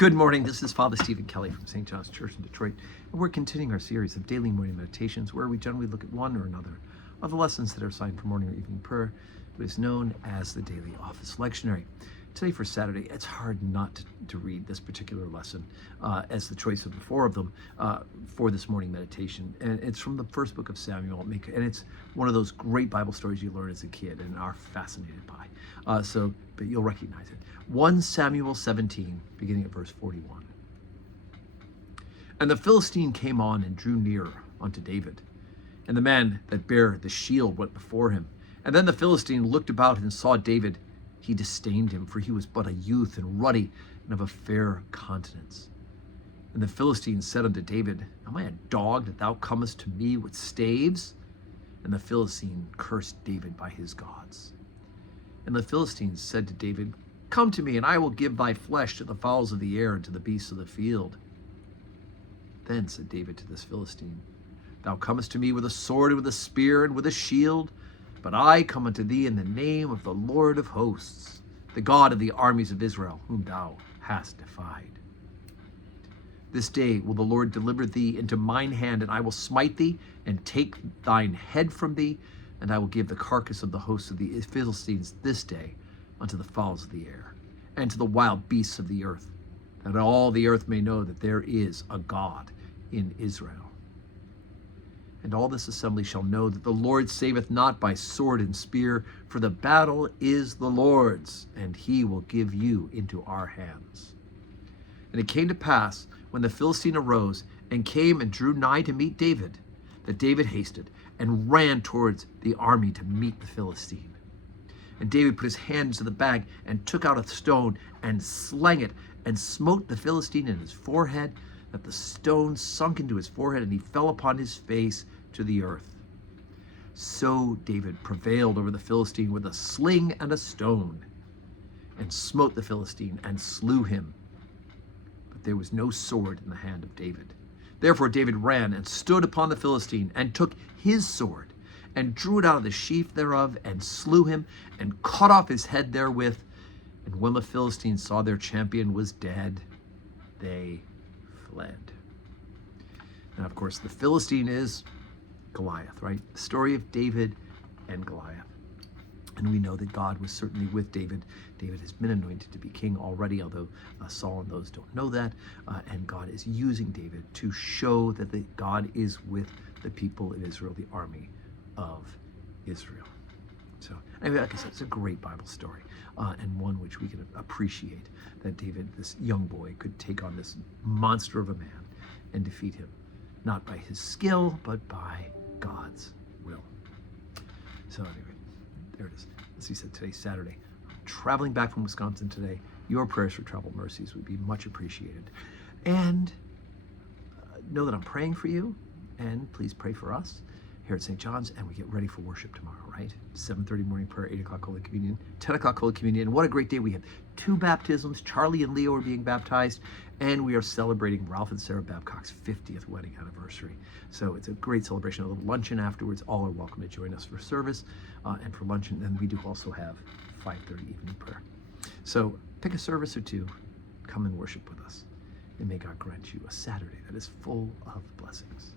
Good morning. This is Father Stephen Kelly from St. John's Church in Detroit, and we're continuing our series of daily morning meditations where we generally look at one or another of the lessons that are assigned for morning or evening prayer, what is known as the Daily Office Lectionary. Today for Saturday, it's hard not to read this particular lesson as the choice of the four of them for this morning meditation. And it's from the first book of Samuel, and it's one of those great Bible stories you learn as a kid and are fascinated by. But you'll recognize it. 1 Samuel 17, beginning at verse 41. And the Philistine came on and drew near unto David, and the man that bare the shield went before him. And then the Philistine looked about and saw David. He disdained him, for he was but a youth and ruddy and of a fair countenance. And the Philistine said unto David, Am I a dog that thou comest to me with staves? And the Philistine cursed David by his gods. And the Philistines said to David, Come to me, and I will give thy flesh to the fowls of the air and to the beasts of the field. Then said David to this Philistine, Thou comest to me with a sword and with a spear and with a shield, but I come unto thee in the name of the Lord of hosts, the God of the armies of Israel, whom thou hast defied. This day will the Lord deliver thee into mine hand, and I will smite thee and take thine head from thee, and I will give the carcass of the hosts of the Philistines this day unto the fowls of the air, and to the wild beasts of the earth, that all the earth may know that there is a God in Israel. And all this assembly shall know that the Lord saveth not by sword and spear, for the battle is the Lord's, and he will give you into our hands. And it came to pass, when the Philistine arose and came and drew nigh to meet David, that David hasted and ran towards the army to meet the Philistine. And David put his hand into the bag and took out a stone and slang it and smote the Philistine in his forehead, that the stone sunk into his forehead, and he fell upon his face to the earth. So David prevailed over the Philistine with a sling and a stone, and smote the Philistine and slew him. But there was no sword in the hand of David. Therefore David ran and stood upon the Philistine, and took his sword, and drew it out of the sheath thereof, and slew him, and cut off his head therewith. And when the Philistines saw their champion was dead, they fled. And of course, the Philistine is Goliath, right? The story of David and Goliath. And we know that God was certainly with David. David has been anointed to be king already, although Saul and those don't know that. And God is using David to show that God is with the people of Israel, the army of Israel. So, anyway, like I said, it's a great Bible story, and one which we can appreciate, that David, this young boy, could take on this monster of a man and defeat him, not by his skill, but by God's will. So anyway, there it is. As he said, today's Saturday. Traveling back from Wisconsin today, your prayers for travel mercies would be much appreciated. And know that I'm praying for you, and please pray for us here at St. John's, and we get ready for worship tomorrow, right? 7:30 morning prayer, 8 o'clock Holy Communion, 10 o'clock Holy Communion. And what a great day we have. 2 baptisms. Charlie and Leo are being baptized, and we are celebrating Ralph and Sarah Babcock's 50th wedding anniversary. So it's a great celebration. A little luncheon afterwards. All are welcome to join us for service and for luncheon. And we do also have 5:30 evening prayer. So pick a service or two. Come and worship with us. And may God grant you a Saturday that is full of blessings.